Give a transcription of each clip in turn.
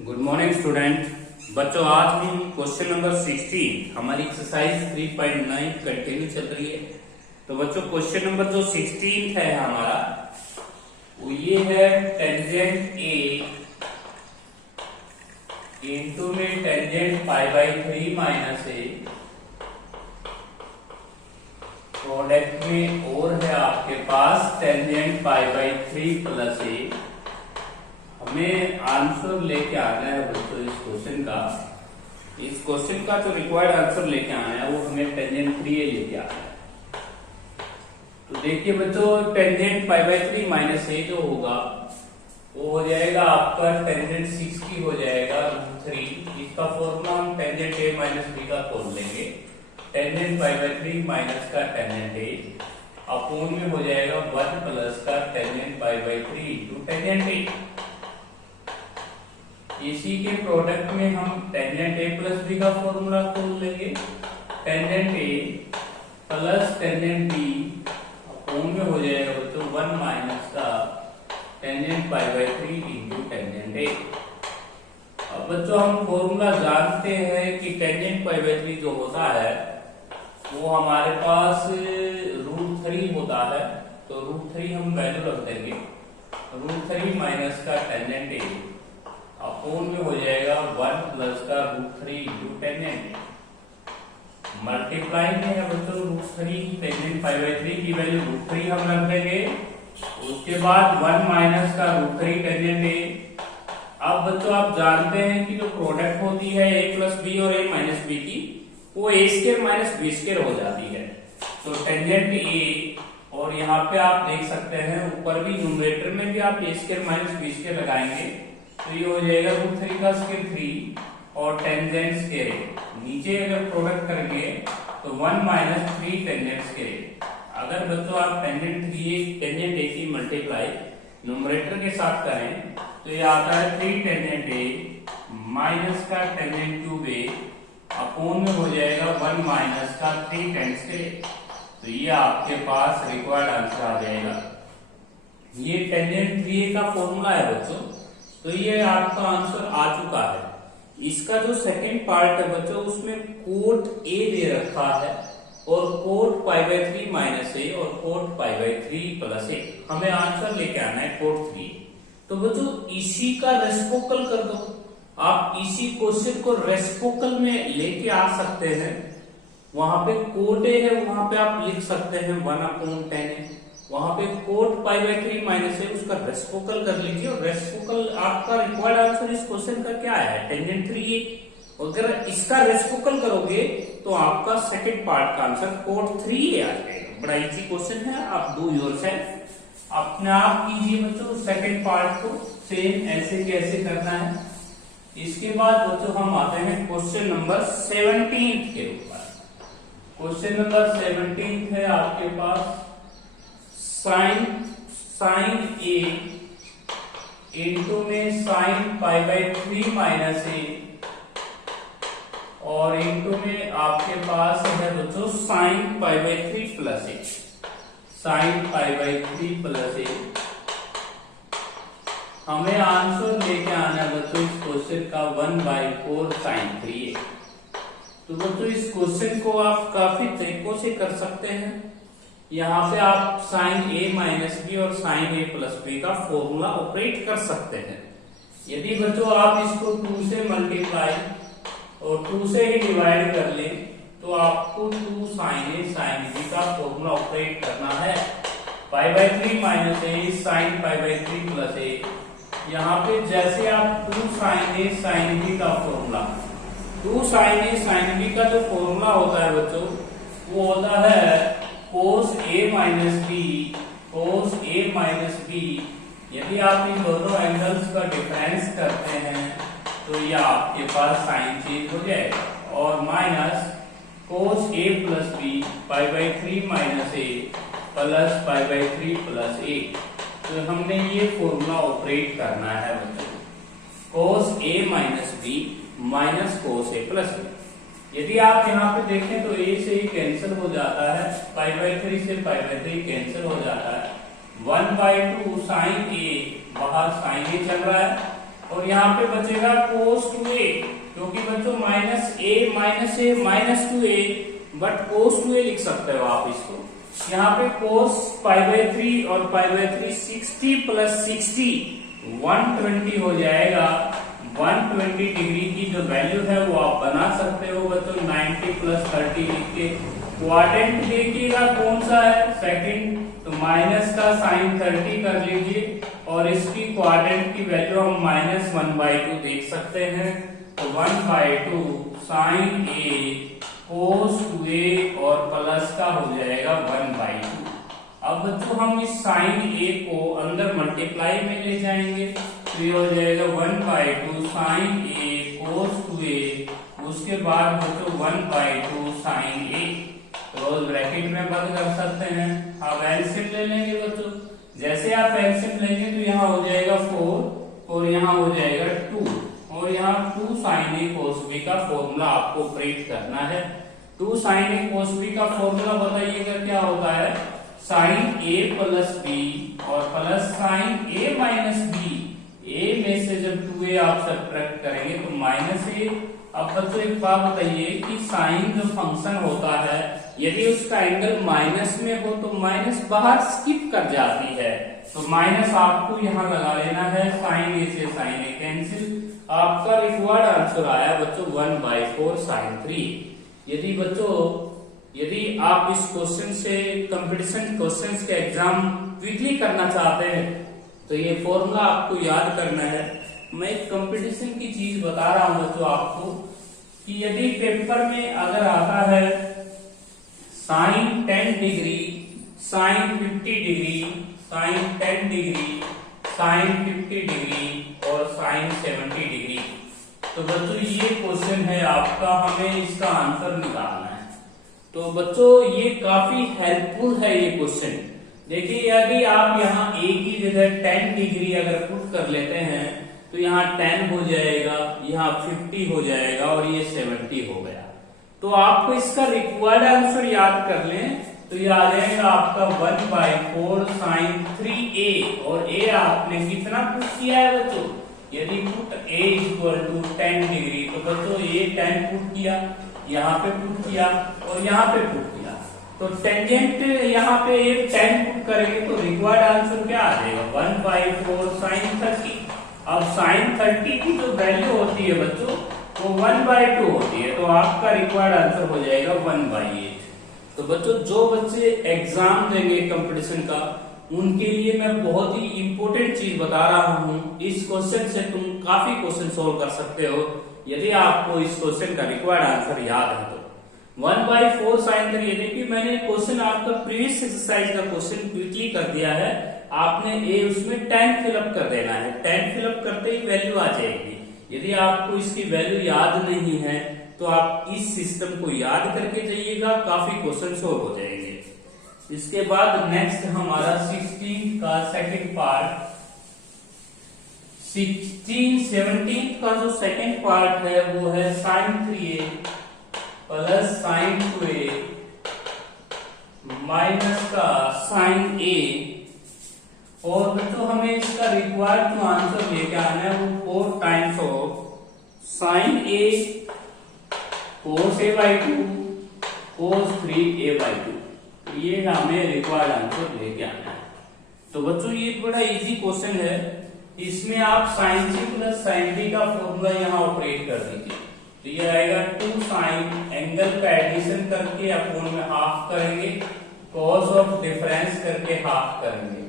Good morning student. बच्चों आज हम क्वेश्चन नंबर 16 हमारी एक्सरसाइज 3.9 कंटिन्यू चल रही है। तो बच्चों क्वेश्चन नंबर जो 16 है हमारा वो ये है टेंजेंट ए इंटू में टेंजेंट π/3 माइनस ए प्रोडक्ट में और है आपके पास टेंजेंट π/3 प्लस ए। हमें आंसर लेके आना है बच्चों इस क्वेश्चन का जो रिक्वायर्ड आंसर लेके आना है वो हमें टेंजेंट 3a लेके आना है। तो देखिए बच्चों टेंजेंट π/3 माइनस ए जो होगा वो हो जाएगा आपका टेंजेंट 60 हो जाएगा √3। इसका फॉर्मूला हम टेंजेंट a माइनस b का खोल लेंगे। टेंजेंट π/3 माइनस का टेंजेंट a अपोन में हो जाएगा 1 प्लस का टेंजेंट π/3 इंटू टेंजेंट a। इसी के प्रोडक्ट में हम टेंजेंट a प्लस b का फॉर्मूला खोल लेंगे। Tangent a plus tangent b upon में हो जाएगा बच्चों 1 माइनस का टेंजेंट π/3 इंटू टेंजेंट a। अब बच्चों हम फॉर्मूला जानते हैं कि टेंजेंट π/3 जो होता है वो हमारे पास √3 होता है। तो √3 हम वैल्यू रख देंगे। √3 माइनस का टेंजेंट a अपोन में हो जाएगा 1 प्लस का √3 इंटू टेंजेंट मल्टीप्लाई में है बच्चों √3 टेंजेंट π/3 की वैल्यू √3 हम रख देंगे। उसके बाद 1 माइनस का √3 टेंजेंट a। अब बच्चों आप जानते हैं कि जो प्रोडक्ट होती है a प्लस बी और a माइनस बी की वो a square minus B square हो जाती है। तो टेंजेंट a और यहाँ पे आप देख सकते हैं ऊपर भी न्यूमरेटर में भी आप a square minus B square लगाएंगे तो ये हो जाएगा √3 का स्क्वायर 3 और टेंजेंट स्क्वायर नीचे अगर प्रोडक्ट करेंगे तो 1 माइनस 3 टेंजेंट स्क्वायर। अगर बच्चों आप टेंजेंट a की मल्टीप्लाई न्यूमरेटर के साथ करें तो ये आता है 3 टेंजेंट a माइनस का टेंजेंट क्यूब a अपोन में हो जाएगा 1 माइनस का 3 टेंजेंट स्क्वायर। तो ये आपके पास रिक्वायर्ड आंसर आ जाएगा। ये टेंजेंट 3a का फॉर्मूला है बच्चों। तो ये आपका आंसर आ चुका है। इसका जो सेकंड पार्ट है बच्चों उसमें कोट a दे रखा है और कोट π/3 माइनस a और कोट π/3 प्लस a। हमें आंसर लेके आना है कोट 3। तो बच्चों इसी का रेसिप्रोकल कर दो। आप इसी क्वेश्चन को रेसिप्रोकल में लेके आ सकते हैं। वहां पे कोट a है वहां पे आप लिख सकते हैं 1/10। वहां पे कोट π/3 माइनस है उसका रेसिप्रोकल कर लीजिए और रेसिप्रोकल आपका रिक्वायर्ड आंसर इस क्वेश्चन का क्या है टेंजेंट 3a। अगर इसका रेसिप्रोकल करोगे तो आपका सेकंड पार्ट का आंसर कोट 3a आ जाएगा। बड़ा इजी क्वेश्चन है। आप डू योरसेल्फ अपने आप कीजिए बच्चों। सेकंड पार्ट को सेम ऐसे कैसे करना है। इसके बाद बच्चों हम आते हैं क्वेश्चन नंबर 17 के ऊपर। क्वेश्चन नंबर 17 है आपके पास साइन a इंटू में साइन π/3 माइनस a और इंटू में आपके पास है बच्चों sine π/3 plus a। Sine π/3 plus a हमें आंसर लेके आना है बच्चों इस क्वेश्चन का 1/4 साइन 3a। तो बच्चों इस क्वेश्चन को आप काफी तरीकों से कर सकते हैं। यहाँ पे आप साइन a माइनस बी और साइन a प्लस बी का फॉर्मूला ऑपरेट कर सकते हैं। यदि बच्चों आप इसको 2 से मल्टीप्लाई और 2 से ही डिवाइड कर लें तो आपको 2 साइन a साइन b का फॉर्मूला ऑपरेट करना है। π/3 minus a sine π/3 plus a। यहाँ पे जैसे आप 2 साइन a साइन b का formula 2 sine a sine b का जो फॉर्मूला होता है बच्चों वो होता है cos a minus B cos a minus B. यदि आप इन दोनों एंगल्स का डिफरेंस करते हैं तो ये आपके पास साइन चेंज हो जाएगा और minus cos a plus B π/3 minus a plus π/3 plus a। तो हमने ये फॉर्मूला ऑपरेट करना है बच्चों cos a minus B minus cos a plus B. यदि आप यहाँ पे देखें तो a से ही कैंसिल हो जाता है π/3 से π/3 कैंसिल हो जाता है 1/2 साइन a बाहर साइन a चल रहा है और यहाँ पे बचेगा cos 2a, क्योंकि बच्चों -a-a-2a, बट cos 2a लिख सकते हो आप इसको। यहाँ पे cos π/3 और π/3 60 + 60 120 हो जाएगा। 120 डिग्री की जो वैल्यू है वो आप बना सकते हो बच्चों 90 + 30 लिख के। क्वाड्रेंट देखिएगा कौन सा है, सेकंड, तो माइनस का साइन 30 कर लीजिए और इसकी क्वाड्रेंट की वैल्यू हम -1/2 देख सकते हैं। तो 1/2 साइन a cos 2a और प्लस का हो जाएगा 1/2। अब बच्चों हम इस साइन a को अंदर मल्टीप्लाई में ले जाएंगे तो ये हो जाएगा 1/2 साइन a cos 2a, उसके बाद बच्चों 1/2 साइन a, तो ब्रैकेट में बंद कर सकते हैं। अब एलसीएम ले लेंगे बच्चों, जैसे आप एलसीएम लेंगे तो यहाँ हो जाएगा 4 और यहाँ हो जाएगा 2 और यहाँ 2 sin a cos b का फॉर्मूला आपको ऑपरेट करना है। 2 sin a cos b का फॉर्मूला बताइएगा क्या होता है, sin a + b और plus sin a - b। a में से जब 2a आप सब्ट्रैक्ट करेंगे तो -a। अब बच्चों एक बात बताइए कि साइन जो फंक्शन होता है यदि उसका एंगल माइनस में हो तो माइनस बाहर स्किप कर जाती है, तो माइनस आपको यहाँ लगा लेना है। साइन ए से साइन ए कैंसिल, आपका रिक्वायर्ड आंसर आया बच्चों 1/4 sin 3। यदि आप इस क्वेश्चन से कंपटीशन क्वेश्चंस के एग्जाम क्विकली करना चाहते हैं तो ये फॉर्मूला आपको याद करना है। मैं एक कंपटीशन की चीज बता रहा हूं बच्चों आपको कि यदि पेपर में अगर आता है sine 10 degree, sine 50 degree, sine 10 degree, sine 50 degree और साइन 70 डिग्री, तो बच्चों ये क्वेश्चन है आपका, हमें इसका आंसर निकालना है। तो बच्चों ये काफी हेल्पफुल है ये क्वेश्चन। देखिए यदि आप यहाँ a की जगह 10 डिग्री अगर पुट कर लेते हैं तो यहाँ 10 हो जाएगा, यहाँ 50 हो जाएगा और ये 70 हो गया। तो आपको इसका रिक्वायर्ड आंसर याद कर लें तो ये आ जाएगा आपका 1/4 sin 3a और a आपने कितना पुट किया है बच्चों, यदि पुट a = 10 डिग्री तो बच्चों ये 10 पुट किया, यहाँ पे पुट किया और यहाँ पे पुट किया, तो टेंजेंट यहाँ पे 10 पुट करेंगे तो रिक्वायर्ड आंसर क्या आ जाएगा 1/4 sin 30। अब sin 30 की जो वैल्यू होती है बच्चों वो 1/2 होती है, तो आपका रिक्वायर्ड आंसर हो जाएगा 1/8। तो बच्चों जो बच्चे एग्जाम देंगे कंपटीशन का उनके लिए मैं बहुत ही इंपॉर्टेंट चीज बता रहा हूं। इस क्वेश्चन से तुम काफी क्वेश्चन सोल्व कर सकते हो यदि आपको इस क्वेश्चन का रिक्वायर्ड आंसर याद है तो। 1/4 sin 3, देखिए मैंने क्वेश्चन आपका प्रीवियस एक्सरसाइज का क्वेश्चन क्विकली कर दिया है, आपने ए उसमें 10 फिलअप कर देना है, 10 फिलअप करते ही वैल्यू आ जाएगी। यदि आपको इसकी वैल्यू याद नहीं है तो आप इस सिस्टम को याद करके जाइएगा, काफी क्वेश्चन सोल्व हो जाएंगे। इसके बाद नेक्स्ट हमारा 16 का सेकंड पार्ट, 17 का जो सेकंड पार्ट है वो है sin 3a plus sin 2a minus का sin a, और बच्चों हमें इसका रिक्वायर्ड जो आंसर लेके आना है वो 4 times of sin a cos a/2 cos 3a/2, ये हमें रिक्वायर्ड आंसर लेके आना है। तो बच्चों ये बड़ा इजी क्वेश्चन है, इसमें आप sin c plus sin b का फॉर्मूला यहाँ ऑपरेट कर दीजिए, तो ये आएगा 2 sin, एंगल का एडिशन करके अपोन में हाफ करेंगे, कॉस ऑफ डिफरेंस करके हाफ करेंगे,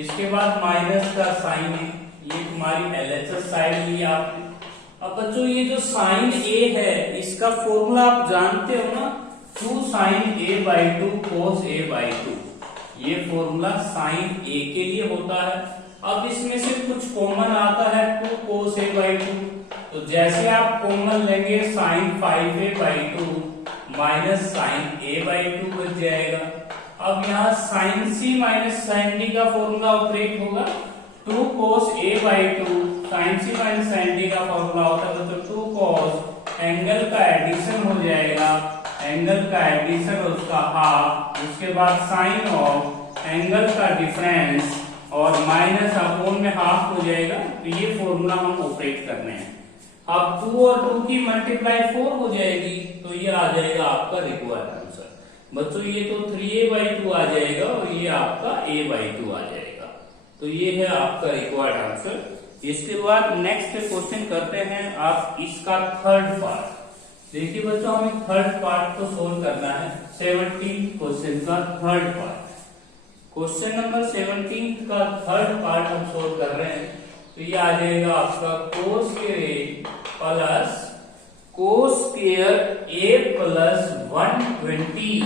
इसके बाद माइनस का साइन, ये तुम्हारी LHS साइड ली आपने। अब बच्चों ये जो साइन a है इसका फॉर्मूला आप जानते हो ना, 2 sin a/2 cos a/2, ये फॉर्मूला साइन a के लिए होता है। अब इसमें से कुछ कॉमन आता है 2 cos a/2, तो जैसे आप कॉमन लेंगे sin 5a/2 minus sin a/2 बच जाएगा। अब यहाँ sin c minus sin d का फॉर्मूला ऑपरेट होगा, 2 cos a/2 sin c minus sin d का फॉर्मूला होता है तो 2 cos, एंगल का एडिशन हो जाएगा, एंगल का एडिशन उसका हाफ, उसके बाद साइन ऑफ एंगल का डिफरेंस और माइनस अपोन में हाफ हो जाएगा। तो ये फॉर्मूला हम ऑपरेट करने हैं। अब 2 और 2 की मल्टीप्लाई 4 हो जाएगी, तो ये आ जाएगा आपका रिक्वायर्ड आंसर। बच्चों ये तो 3a/2 आ जाएगा और ये आपका a/2 आ जाएगा। तो ये है आपका रिक्वायर्ड आंसर। इसके बाद नेक्स्ट क्वेश्चन करते हैं आप इसका थर्ड पार्ट। देखिए बच्चों हमें थर्ड पार्ट को सोल्व करना है 17 क्वेश्चन का थर्ड पार्ट। क्वेश्चन नंबर 17 का थर्ड पार्ट हम सोल्व कर रहे हैं। तो ये आ जाएगा आपका cos square plus cos square a plus 120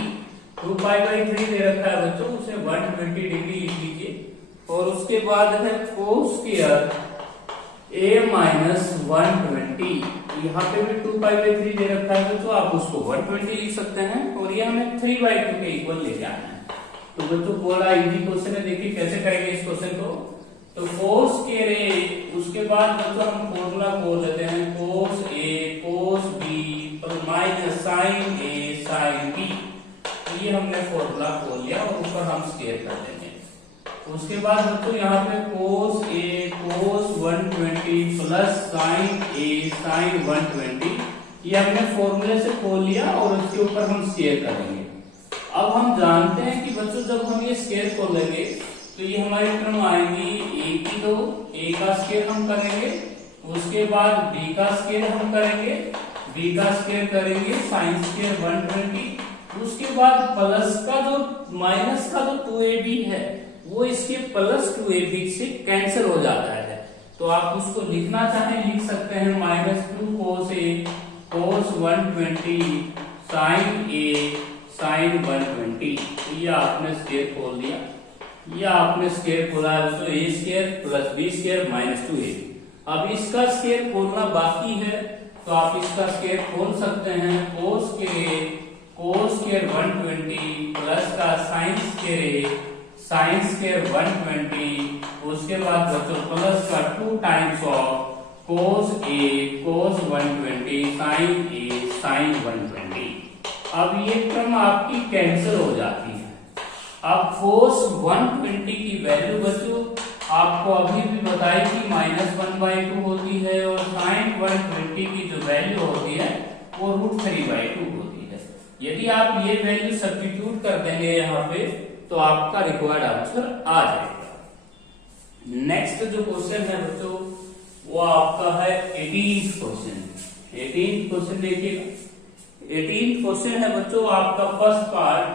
2π/3 दे रखा है बच्चों, उसे 120 डिग्री लिख लीजिए। और उसके बाद है cos स्क्वायर a माइनस 120, यहाँ पे भी 2π/3 दे रखा है बच्चों, आप उसको 120 लिख सकते हैं और ये हमें 3/2 के इक्वल लेके आना है। तो बच्चों बड़ा इजी क्वेश्चन है, देखिए कैसे करेंगे इस क्वेश्चन को। तो cos स्क्वायर a, उसके बाद बच्चों हम फॉर्मूला खोल लेते हैं cos a cos b minus sin a sin b। ये हमने फॉर्मूला खोल लिया और ऊपर हम स्क्वायर कर देंगे। उसके बाद बच्चों यहाँ पे cos a cos 120 plus sin a sin 120, ये हमने फॉर्मूले से खोल लिया और उसके ऊपर हम स्क्वायर करेंगे। अब हम जानते हैं कि बच्चों जब हम ये स्क्वायर खोलेंगे तो ये हमारी टर्म आएंगी a की, तो a का स्क्वायर हम करेंगे, उसके बाद b का स्क्वायर हम करेंगे, b का स्क्वायर करेंगे sin स्क्वायर 120, उसके बाद प्लस का जो माइनस का जो 2ab है वो इसके प्लस 2ab से कैंसिल हो जाता है। तो आप उसको लिखना चाहें लिख सकते हैं -2 cos a cos 120 sin a sin 120। तो ये आपने स्क्वायर खोल दिया, ये आपने स्क्वायर खोला है दोस्तों a square plus b square minus 2ab। अब इसका स्क्वायर खोलना बाकी है, तो आप इसका स्क्वायर खोल सकते हैं cos स्क्वायर 120 प्लस का sin स्क्वायर 120, उसके बाद बच्चों प्लस का 2 times of cos a cos 120 sin a sin 120। अब ये टर्म आपकी कैंसिल हो जाती है। अब cos 120 की वैल्यू बच्चों आपको अभी भी बताई कि -1/2 होती है और sin 120 की जो वैल्यू होती है वो √3/2 होती है। यदि आप ये वैल्यू सब्स्टिट्यूट कर देंगे यहाँ पे तो आपका रिक्वायर्ड आंसर आ जाएगा। नेक्स्ट जो क्वेश्चन है बच्चों वो आपका है 18th क्वेश्चन। 18th क्वेश्चन देखिएगा। 18th क्वेश्चन है बच्चों आपका first part.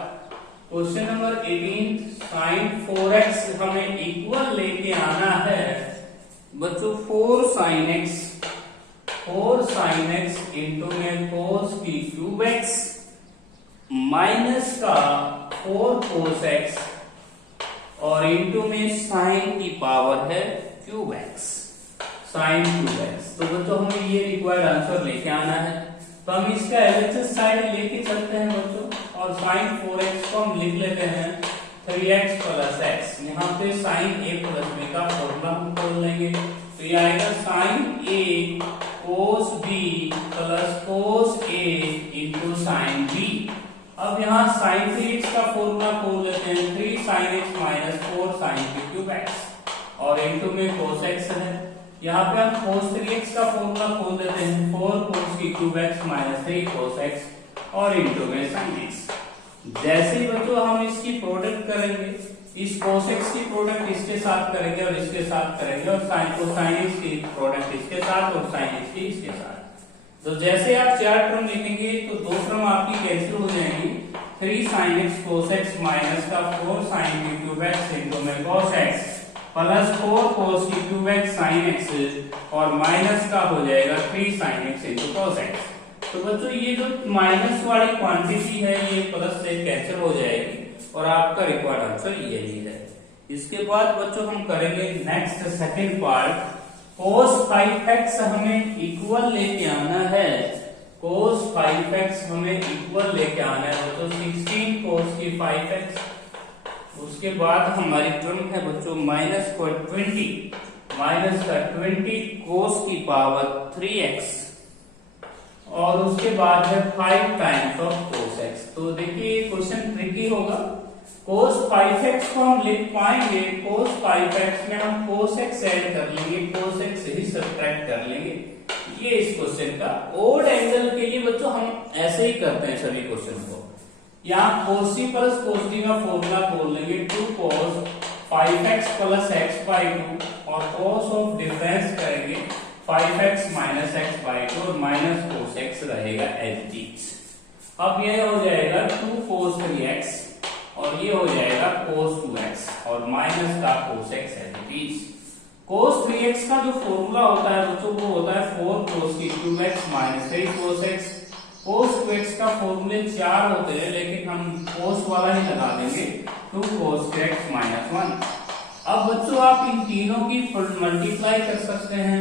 Question number 18 sin 4x हमें इक्वल लेके आना है बच्चों 4 sin x इंटू में cos की क्यूब x माइनस का 4 cos x और इंटू में sin की पावर है cube x sin cube x। तो बच्चों हमें ये रिक्वायर्ड आंसर लेके आना है। तो हम इसका एलएचएस साइड लेके चलते हैं बच्चों और sin 4x को हम लिख लेते हैं 3x प्लस x। यहाँ पे sin a प्लस b का फॉर्मूला हम खोल लेंगे। तो ये आएगा sin a cos b plus cos a into sin b। अब यहाँ sin 3x का फॉर्मूला खोल लेते हैं 3 sin x minus 4 sin b cube x और इंटू में cos x है। यहाँ पे हम cos 3x का फॉर्मूला खोल देते हैं 4 cos की cube x minus 3 cos x और इंटू में sin x। जैसे ही बच्चों हम इसकी प्रोडक्ट करेंगे, इस cos x की प्रोडक्ट इसके साथ करेंगे और इसके साथ करेंगे और sin x की प्रोडक्ट इसके साथ और sin x की इसके साथ। तो जैसे आप 4 टर्म लिखेंगे तो 2 टर्म आपकी कैंसिल हो जाएंगी। 3 sin x cos x minus का 4 sin की क्यूब x इंटू में cos x प्लस 4 cos की क्यूब x sin x और माइनस का हो जाएगा 3 sin x into cos x। तो बच्चों ये जो माइनस वाली क्वांटिटी है ये प्लस से कैंसिल हो जाएगी और आपका रिक्वायर्ड आंसर यही है। इसके बाद बच्चों हम करेंगे next second part. cos 5x हमें इक्वल लेके आना है। cos 5x हमें इक्वल लेके आना है बच्चों 16 cos की 5x। उसके बाद हमारी टर्म है बच्चों माइनस का 20 cos की पावर 3x और उसके बाद है 5 टाइम्स ऑफ cos x। तो देखिए क्वेश्चन ट्रिकी होगा, cos 5x को हम लिख पाएंगे, cos 5x में हम cos x ऐड कर लेंगे, cos x ही सब्ट्रैक्ट कर लेंगे। ये इस क्वेश्चन का ओड एंगल के लिए बच्चों हम ऐसे ही करते हैं सभी क्वेश्चन को। यहाँ cos c plus cos d का फॉर्मूला बोल लेंगे 2 cos 5x plus x by 2 और cos ऑफ डिफरेंस करेंगे 5x माइनस x बाई 2 और माइनस cos x रहेगा एज इट। अब ये हो जाएगा 2 cos 3x और ये हो जाएगा cos 2x और माइनस का cos x as it is. cos 3x का जो फॉर्मूला होता है बच्चों वो होता है 4 cos की 2x minus 3 cos x। cos 2x का फॉर्मूले 4 होते हैं लेकिन हम cos वाला ही लगा देंगे 2 cos 3x माइनस 1। अब बच्चों आप इन तीनों की मल्टीप्लाई कर सकते हैं।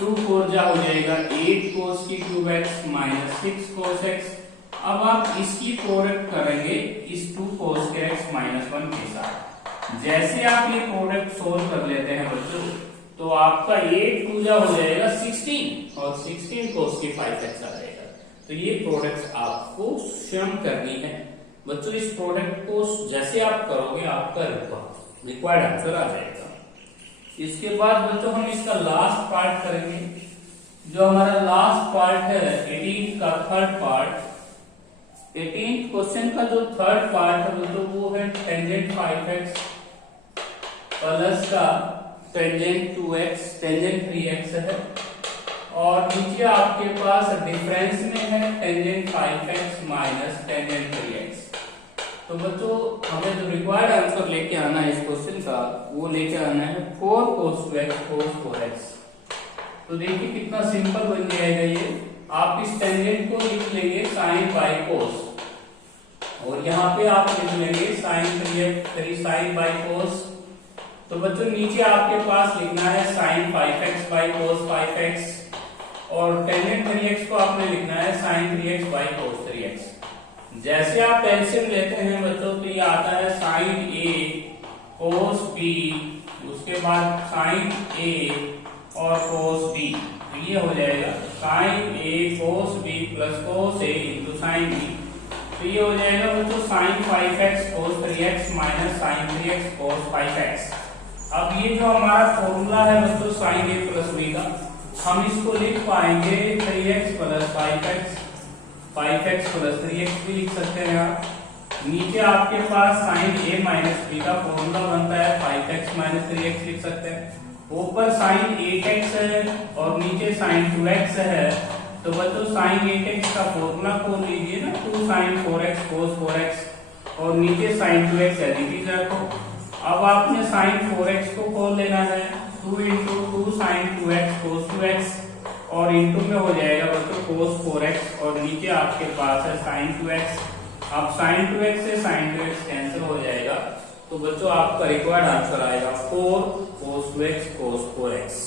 2 4 जा हो जाएगा 8 cos की 2x माइनस 6 cos x। अब आप इसकी प्रोडक्ट करेंगे इस 2 cos के x माइनस 1 के साथ। जैसे आप ये प्रोडक्ट सोल्व कर लेते हैं बच्चों तो आपका 8 2 जा हो जाएगा 16 और 16 cos की 5x आ जाएगा। तो ये प्रोडक्ट आपको स्वयं करनी है बच्चों। इस प्रोडक्ट को जैसे आप करोगे आपका रिक्वायर्ड आंसर आ जाएगा। इसके बाद बच्चों हम इसका लास्ट पार्ट करेंगे। जो हमारा लास्ट पार्ट है 18 का थर्ड पार्ट। 18 क्वेश्चन का जो थर्ड पार्ट है बच्चों वो है टेंजेंट 5x प्लस का टेंजेंट 2x टेंजेंट 3x है और नीचे आपके पास डिफरेंस में है tangent 5x minus tangent 3x। तो बच्चों हमें जो रिक्वायर्ड आंसर लेके आना है इस क्वेश्चन का वो लेके आना है 4 cos 2x cos 4x। तो देखिए कितना सिंपल बन जाएगा ये। आप इस टेंजेंट को लिख लेंगे sin बाई cos और यहाँ पे आप लिख लेंगे sin 3 sin बाई cos। तो बच्चों नीचे आपके पास लिखना है sin 5x by cos 5x और टेंजेंट 3x को आपने लिखना है sin 3x by cos 3x। जैसे आप एलसीएम लेते हैं बच्चों तो ये आता है sin a cos b उसके बाद sin a और cos b। तो ये हो जाएगा sin a cos b plus cos a into sin b। तो ये हो जाएगा बच्चों sin 5x cos 3x minus sin 3x cos 5x। अब ये जो हमारा फॉर्मूला है बच्चों sin a प्लस b का हम इसको लिख पाएंगे 3x plus 5x 5x plus 3x भी लिख सकते हैं आप। नीचे आपके पास sin a माइनस b का फॉर्मूला बनता है 5x माइनस 3x लिख सकते हैं। ऊपर sin 8x है और नीचे sin 2x है। तो बच्चों sin 8x का फॉर्मूला खोल लीजिए ना 2 sin 4x cos 4x और नीचे sin 2x एडिटिव रखो। अब आपने sin 4x को खोल लेना है 2 into 2 sin 2x cos 2x और इंटू में हो जाएगा बच्चों cos 4x और नीचे आपके पास है sin 2x। अब sin 2x से sin 2x कैंसिल हो जाएगा तो बच्चों आपका रिक्वायर्ड आंसर आएगा 4 cos 2x cos 4x।